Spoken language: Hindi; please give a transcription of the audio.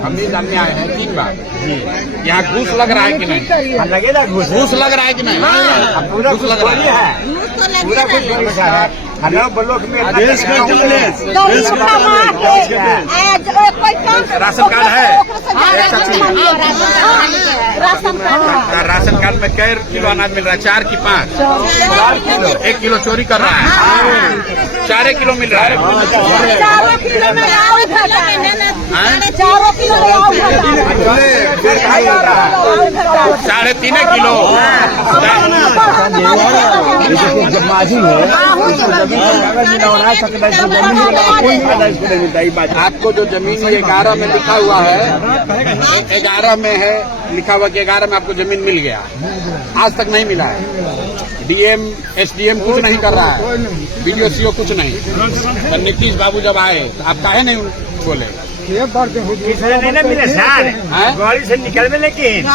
हम इस सामने आए हैं 3 बार। यहाँ घूस लग रहा है कि नहीं? लगेगा घूस लग रहा है कि नहीं? पूरा घूस लग रहा है। पूरा कुछ ब्लॉक में राशन कार्ड है? राशन कार्ड में कै किलो अनाज मिल रहा है? 4 की 5? 4 किलो। 1 किलो चोरी कर रहा है। 4 किलो मिल रहा है। 3.5 किलो। आपको जो जमीन 11 में लिखा हुआ है, 11 में है लिखा हुआ कि 11 में आपको जमीन मिल गया, आज तक नहीं मिला है। डीएम एसडीएम कुछ नहीं कर रहा है, बीडीओ सीओ कुछ नहीं। नीतीश बाबू जब आए तो आप काहे नहीं बोले? नहीं ना मिले सर, गाड़ी से निकल में लेकिन